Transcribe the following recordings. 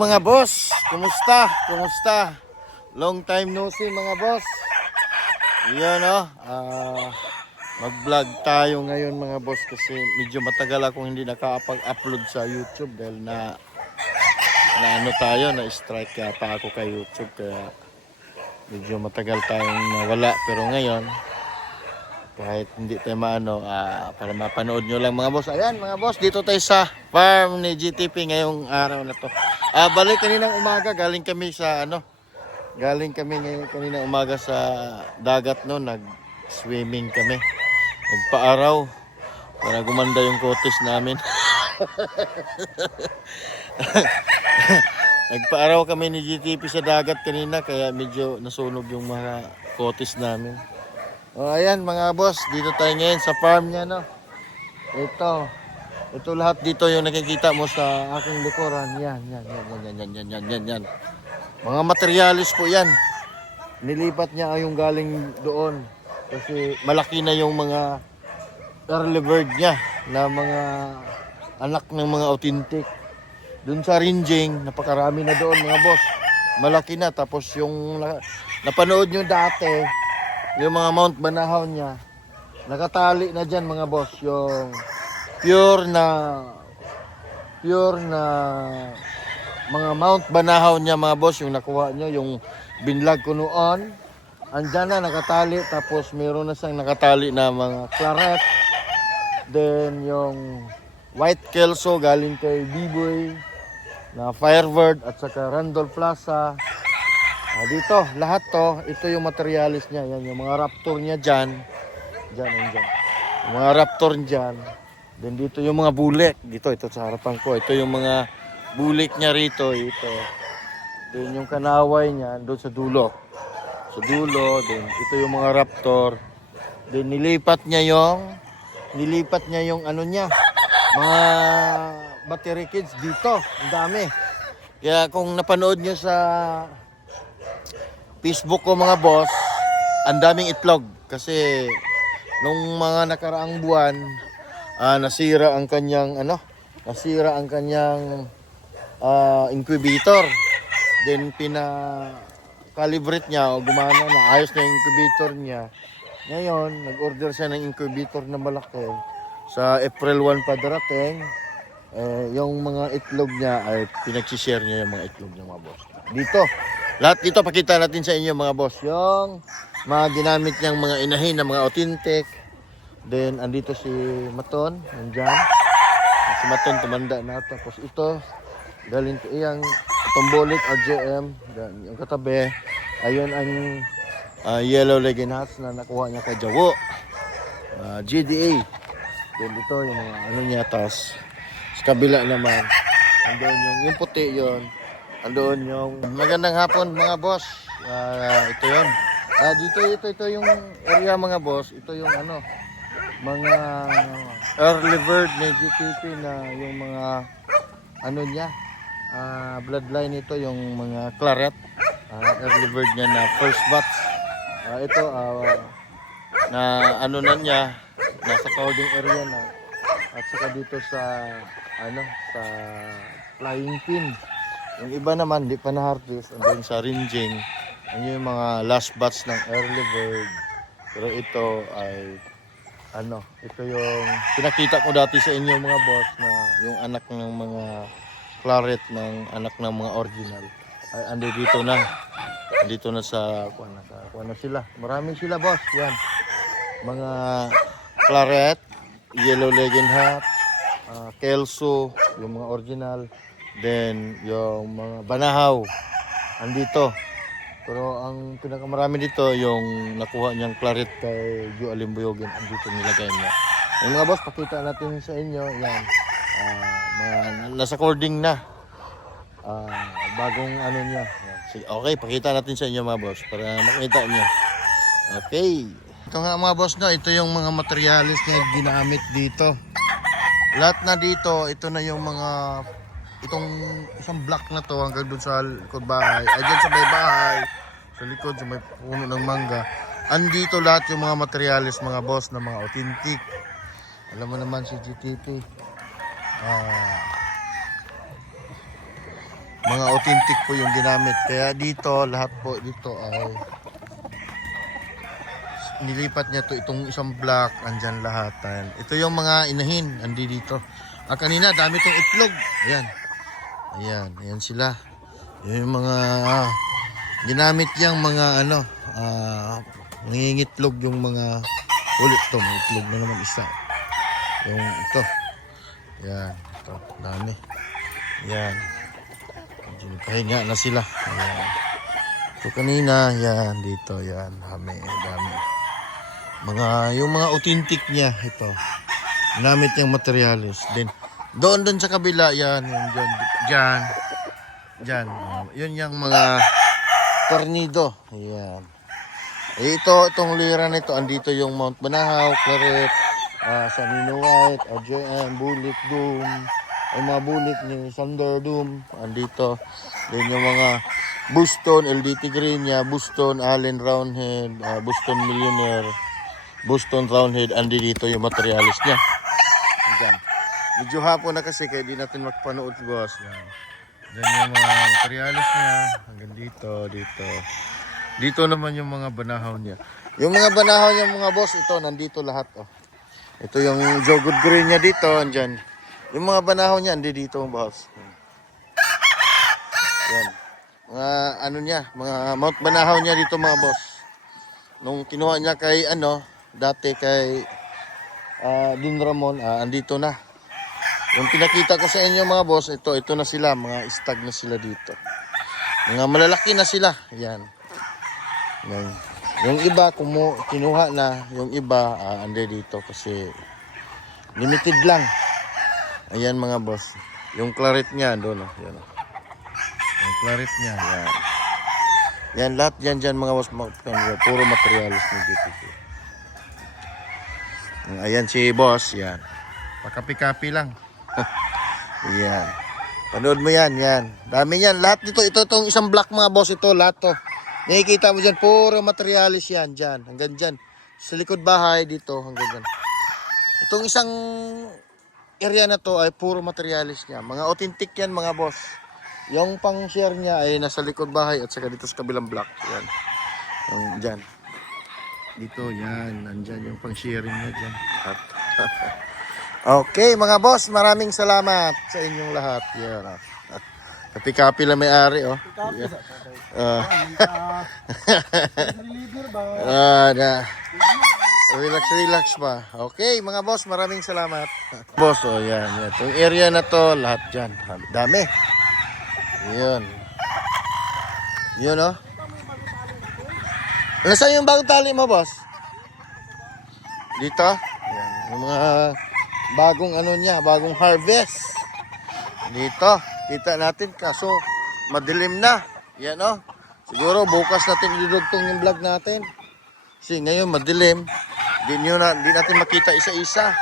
mga boss, kumusta? Kumusta? Long time no see mga boss. Yan mag-vlog tayo ngayon mga boss kasi medyo matagal akong hindi nakapag-upload sa YouTube dahil na na-strike yata ako kay YouTube kaya medyo matagal tayong nawala, pero ngayon kahit hindi tayo para mapanood nyo lang mga boss. Ayan mga boss, dito tayo sa farm ni GTP ngayong araw na to. Balik kaninang umaga, galing kami kaninang umaga sa dagat no, nag-swimming kami. Nagpaaraw para gumanda yung kotis namin. Nagpaaraw kami ni GTP sa dagat kanina kaya medyo nasunog yung mga kotis namin. Ayan mga boss, dito tayo ngayon sa farm niya no. Ito lahat dito yung nakikita mo sa aking likuran. Yan. Mga materialis po yan. Nilipat niya yung galing doon kasi malaki na yung mga early bird niya na mga anak ng mga authentic. Doon sa ringing, napakarami na doon mga boss. Malaki na, tapos yung napanood nyo dati, yung mga Mount Banahaw niya, nakatali na dyan mga boss. Yung pure na mga Mount Banahaw niya mga boss, yung nakuha nyo, yung binlag ko noon. Andyan na nakatali, tapos meron na siyang nakatali na mga claret. Then yung white kelso galing kay B-Boy na Firebird at saka Randolph Plaza. Dito, lahat to, ito yung materialis niya. Yan, yung mga raptor niya dyan. Yung mga raptor dyan. Then dito yung mga bulik. Ito sa harapan ko. Ito yung mga bulik niya rito. Ito. Then yung kanaway niya, doon sa dulo. Then ito yung mga raptor. Then nilipat niya yung ano niya. Mga battery kids dito. Ang dami. Kaya kung napanood niyo sa Facebook ko mga boss, ang daming itlog kasi nung mga nakaraang buwan nasira ang kanyang incubator. Then pina-calibrate niya o gumana na, ayos na yung incubator niya. Ngayon, nag-order siya ng incubator na malaki. Sa April 1 pa darating, yung mga itlog niya ay pinag-share niya yung mga itlog niya mga boss. Dito. Lahat dito pakita natin sa inyo mga boss. Yung mga ginamit niyang mga inahin na mga authentic. Then andito si Maton, nandiyan. Si Maton tumanda na. Tapos ito, galing ko iyang Tombolit RJM. Yung katabi, ayun ang yellow legging hats na nakuha niya kay Jawo. GDA. Then dito yung mga ano niya. Tapos sa kabila naman, andun yung puti yon. Andoon yung magandang hapon mga boss. Ito yun. Ito yung area mga boss. Ito yung mga early bird ni GTP na yung mga niya. Bloodline ito yung mga claret. Early bird niya na first batch. Ito na na niya. Nasa coding area na. At saka dito sa sa flying pin. Yung iba naman, di pa na-harvest. Andun sa ringing. Yan yung mga last batch ng early bird. Pero ito ay, ito yung pinakita ko dati sa inyo mga boss na yung anak ng mga claret ng anak ng mga original. Ay, andito na sa, kuha na sila. Marami sila boss, yan. Mga claret, yellow legging hat, kelso, yung mga original. Then, yung mga banahaw, andito. Pero ang pinakamarami dito, yung nakuha niyang claret kay Joe Alimbuyogin, andito nilagay niya. Yung mga boss, pakita natin sa inyo, yan. Nasa cording na. Bagong niya. Sige, okay, pakita natin sa inyo mga boss, para makita niyo. Okay. Ito nga mga boss na, ito yung mga materialis na ginamit dito. Lahat na dito, ito na yung mga itong isang block na to hanggang doon sa likod bahay, ay dyan sa may bahay, sa likod sa may puno ng mangga. Andito lahat yung mga materialis mga boss na mga authentic. Alam mo naman si GTP, Mga authentic po yung ginamit. Kaya dito, lahat po dito ay nilipat niya to itong isang block, andyan lahat. Ito yung mga inahin, andi dito. Kanina, dami tong itlog. Ayan. Ayan sila. Yun yung mga ginamit yung mga nangingitlog yung mga ulit to. May itlog na naman isa. Yung ito. Ayan. Ito. Dami. Ayan. Pahinga na sila. Ayan. Ito kanina. Ayan. Dito. Ayan. Dami. Yung mga authentic niya. Ito. Ginamit yung materialis. Then, doon sa kabila. Ayan. Yung dyan. Yun yung mga tornido. Ayan. Itong lira nito, andito yung Mount Banahaw, Claret, Sanino White, AJM, Bulik Doom, yung mga bulik ni Thunder Doom, andito. Then yung mga Boston, LDT Green, Boston, Allen Roundhead, Boston Millionaire, Boston Roundhead, andi dito yung materialis niya. Ayan. Medyo hapon na kasi kaya di natin magpanood, boss. Yan. Diyan yung mga materialis niya, hanggang dito. Dito naman yung mga banahaw niya. Yung mga banahaw niya mga boss, ito, nandito lahat. Oh. Ito yung jogwood green niya dito, andyan. Yung mga banahaw niya, andi dito, boss. Yan. Mga Mount Banahaw niya dito, mga boss. Nung kinuha niya kay, dati kay Din Ramon, andito na. Yung pinakita ko sa inyo, mga boss, ito na sila, mga stag na sila dito. Mga malalaki na sila, yan. Yan. Yung iba, kinuha na, yung iba, andi dito kasi limited lang. Ayan mga boss. Yung claret niya, doon. Yan. Yung claret niya, yan. Yan, lahat yan dyan mga boss. Puro materialis ni DPP. Ayan si boss, yan. Pakapi-kapi lang. Yan. Panood mo yan. Dami yan. Lahat dito, ito itong isang block mga boss, ito, lahat to. Nakikita mo dyan, puro materialis yan, dyan. Hanggang dyan. Sa likod bahay, dito, hanggang dyan. Itong isang area na to ay puro materialis niya. Mga authentic yan, mga boss. Yung pang share niya ay nasa likod bahay at saka dito sa kabilang block. Yan. Yung dyan. Dito, yan. Nandyan yung pang sharing niya dyan. Okay, mga boss, maraming salamat sa inyong lahat. Yan. Kapi-kapi lang may-ari, oh. Relax pa. Okay, mga boss, maraming salamat. Boss, oh, yan. Itong area na to, lahat dyan. Dami. Yun, oh. Nasaan yung bagong tali mo, boss? Dito. Yan. Yung mga bagong bagong harvest. Dito. Kita natin, kaso madilim na. Yan, oh. Siguro bukas natin idudugtong yung vlog natin. Kasi ngayon madilim. Di natin makita isa-isa.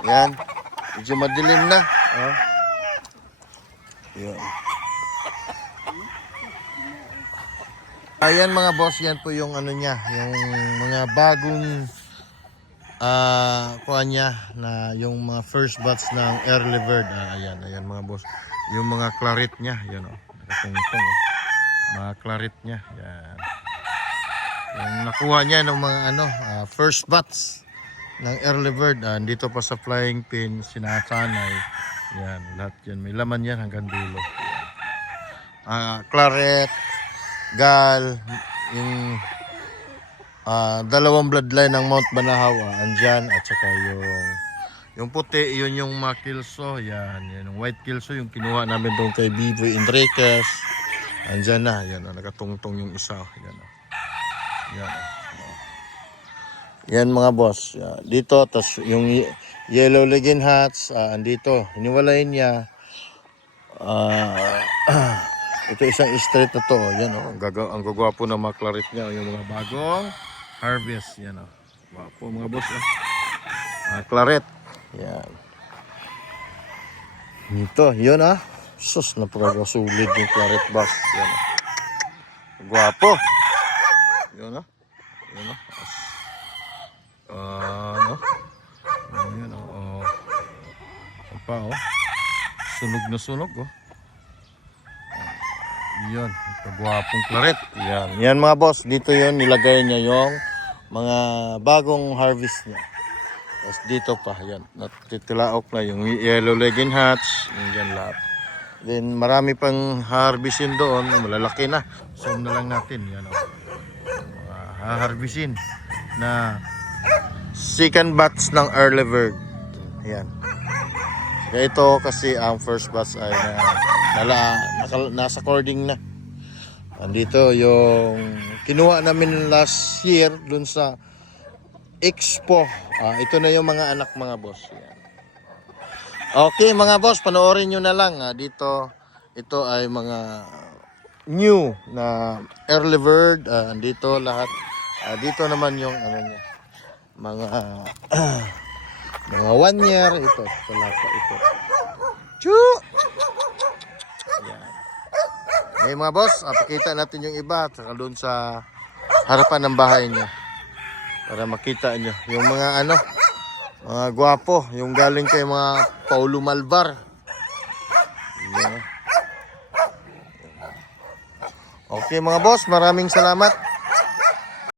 Yan. Medyo madilim na. Oh. Yan. Ayan mga boss, yan po yung niya, yung mga bagong kuha niya na yung mga first batch ng early bird. Ayan mga boss. Yung mga claret niya, yan oh. Nakatungtong oh. Mga claret niya, yan. Yung nakuha niya ng mga first batch ng early bird. Dito pa sa flying pin, sinasanay. Yan, lahat yan. May laman yan hanggang dulo. Claret, gal, yung dalawang bloodline ng Mount Banahaw, andyan, at saka yung puti, yun yung makilso, yan yung white kilso, yung kinuha namin doon kay Biboy Enriquez, andyan na, yan, nakatungtong yung isa, yan mga boss, dito, tas yung yellow legend hats, andito, hiniwalayin niya, ito isang straight na to, yan oh, ang gagwapo ng mga claret niya, yung mga bagong harvest, yan oh. Wapo mga boss, claret. Yan. Ito, yun sus, napakasulit yung claret box. Yan oh. Gwapo. Yun oh. Yun oh. Yun oh. pa oh. Sunog na sunog oh. Yan, kagwapong claret. Yan. Yan mga boss, dito yon nilagay niya yung mga bagong harvest niya. Tapos dito pa, yan. Natitilaok na yung yellow legging hats. Yung dyan lahat. Then marami pang harvestin doon. Malalaki na. Zoom na lang natin. Yan o. Harvestin na second batch ng early bird. Yan. Kaya ito kasi ang first batch ay nasa cording na. Andito yung kinuha namin last year dun sa Expo. Ito na yung mga anak mga boss. Yan. Okay mga boss, panoorin nyo na lang. Dito, ito ay mga new na early bird. Andito lahat. Dito naman yung ano niya, mga mga 1 year. Ito, talapa ito. Chu! Yan. Okay mga boss, pakita natin yung iba. Saka doon sa harapan ng bahay niya. Para makita nyo. Yung mga ano, mga gwapo. Yung galing kay mga Paulo Malvar. Yeah. Okay mga boss, maraming salamat.